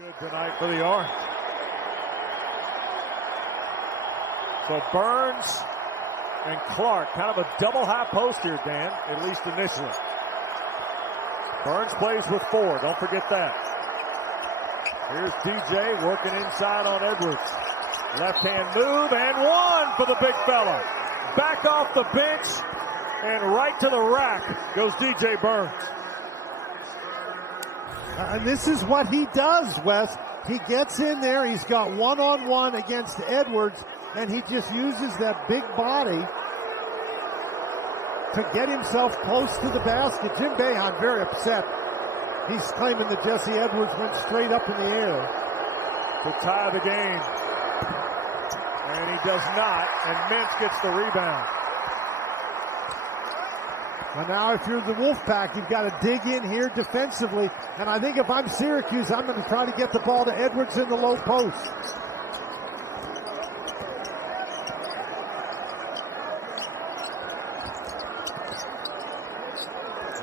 Good tonight for the Orange. So Burns and Clark, kind of a double high post here, Dan, at least initially. Burns plays with 4, don't forget that. Here's DJ working inside on Edwards. Left-hand move and 1 for the big fella. Back off the bench and right to the rack goes DJ Burns. And this is what he does, Wes. He gets in there, he's got one-on-one against Edwards, and he just uses that big body to get himself close to the basket. Jim Boeheim very upset. He's claiming that Jesse Edwards went straight up in the air to tie the game. And he does not, and Mintz gets the rebound. And now if you're the Wolfpack, you've got to dig in here defensively. And I think if I'm Syracuse, I'm going to try to get the ball to Edwards in the low post.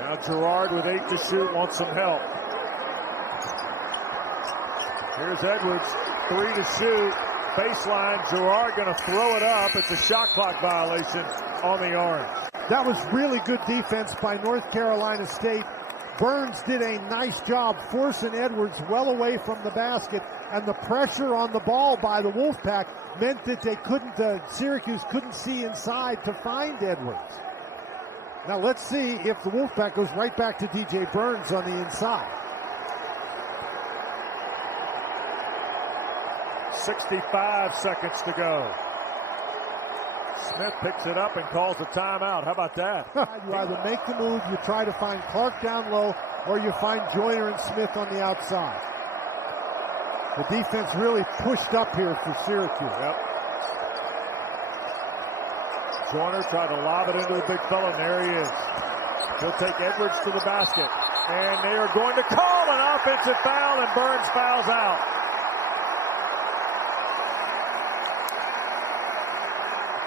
Now Gerard with 8 to shoot wants some help. Here's Edwards, 3 to shoot. Baseline, Gerard going to throw it up. It's a shot clock violation on the Orange. That was really good defense by North Carolina State. Burns did a nice job forcing Edwards well away from the basket, and the pressure on the ball by the Wolfpack meant that they Syracuse couldn't see inside to find Edwards. Now let's see if the Wolfpack goes right back to DJ Burns on the inside. 65 seconds to go. Smith picks it up and calls a timeout. How about that? You either make the move, you try to find Clark down low, or you find Joyner and Smith on the outside. The defense really pushed up here for Syracuse. Yep. Joyner tried to lob it into the big fella, and there he is. He'll take Edwards to the basket. And they are going to call an offensive foul, and Burns fouls out.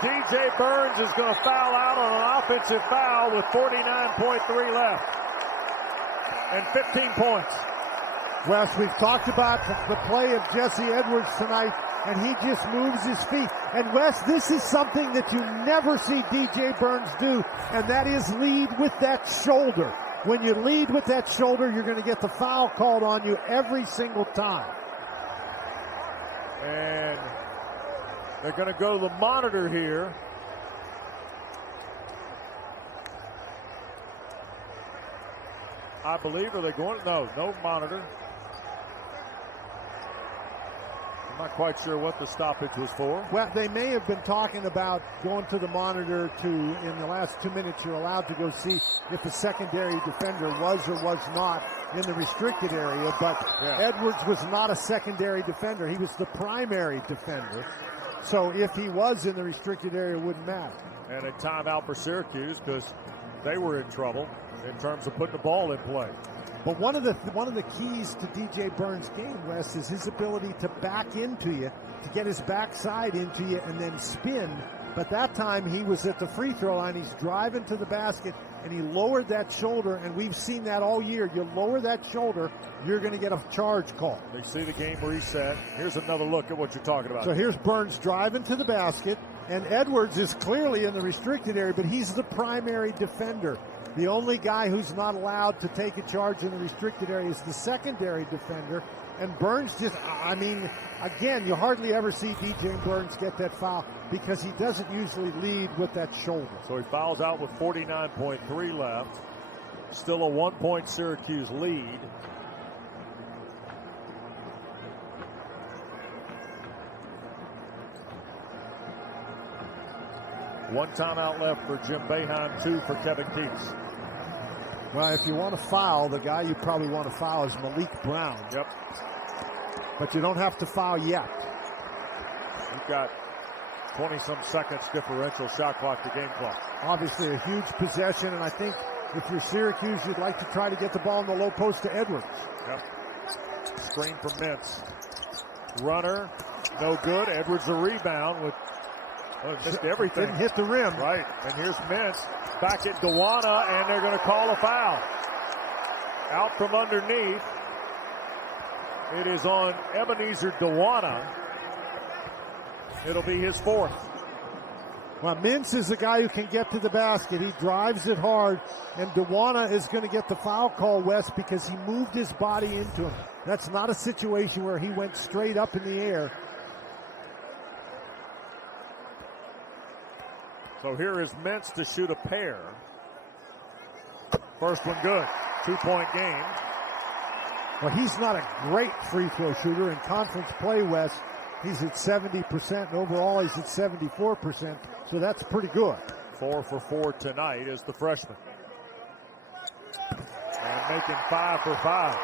DJ Burns is going to foul out on an offensive foul with 49.3 left. And 15 points. Wes, we've talked about the play of Jesse Edwards tonight, and he just moves his feet. And Wes, this is something that you never see DJ Burns do, and that is lead with that shoulder. When you lead with that shoulder, you're going to get the foul called on you every single time. And they're going to go to the monitor here. I believe, are they going? No monitor. I'm not quite sure what the stoppage was for. Well, they may have been talking about going to the monitor in the last 2 minutes, you're allowed to go see if a secondary defender was or was not in the restricted area, but Edwards was not a secondary defender. He was the primary defender. So if he was in the restricted area, it wouldn't matter. And a timeout for Syracuse because they were in trouble in terms of putting the ball in play. But one of the keys to DJ Burns' game, Wes, is his ability to back into you, to get his backside into you and then spin. But that time he was at the free throw line. He's driving to the basket, and he lowered that shoulder, and we've seen that all year. You lower that shoulder, you're going to get a charge call. They see the game reset. Here's another look at what you're talking about. So here's Burns driving to the basket, and Edwards is clearly in the restricted area, but he's the primary defender. The only guy who's not allowed to take a charge in the restricted area is the secondary defender. And Burns just, again, you hardly ever see DJ Burns get that foul because he doesn't usually lead with that shoulder. So he fouls out with 49.3 left. Still a 1-point Syracuse lead. One timeout left for Jim Boeheim, 2 for Kevin Keats. Well, if you want to foul, the guy you probably want to foul is Malik Brown. Yep. But you don't have to foul yet. You've got 20-some seconds differential shot clock to game clock. Obviously a huge possession, and I think if you're Syracuse, you'd like to try to get the ball in the low post to Edwards. Yep. Screen from Mintz. Runner, no good. Edwards a rebound with missed everything. Didn't hit the rim. Right. And here's Mintz back at Dewana, and they're going to call a foul. Out from underneath. It is on Ebenezer Dewana. It'll be his fourth. Well, Mintz is a guy who can get to the basket. He drives it hard, and Dewana is going to get the foul call, Wes, because he moved his body into him. That's not a situation where he went straight up in the air. So here is Mintz to shoot a pair. First one good. 2-point game. Well, he's not a great free throw shooter in conference play, Wes. He's at 70%, and overall he's at 74%, so that's pretty good. 4 for 4 tonight as the freshman. And making 5 for 5.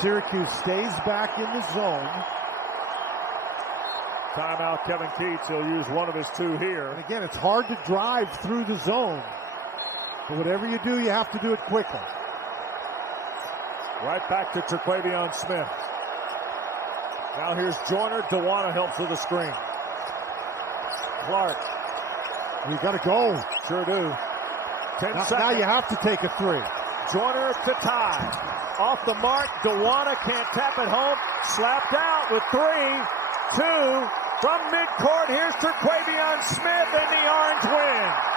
Syracuse stays back in the zone. Timeout, Kevin Keats. He'll use one of his two here. And again, it's hard to drive through the zone. But whatever you do, you have to do it quickly. Right back to Terquavion Smith. Now here's Joyner. Dewana helps with a screen. Clark. You got to go. Sure do. 10 seconds. Now you have to take a three. Joyner to tie. Off the mark. Dewana can't tap it home. Slapped out with 3, 2 from midcourt. Here's Terquavion Smith, and the Orange win.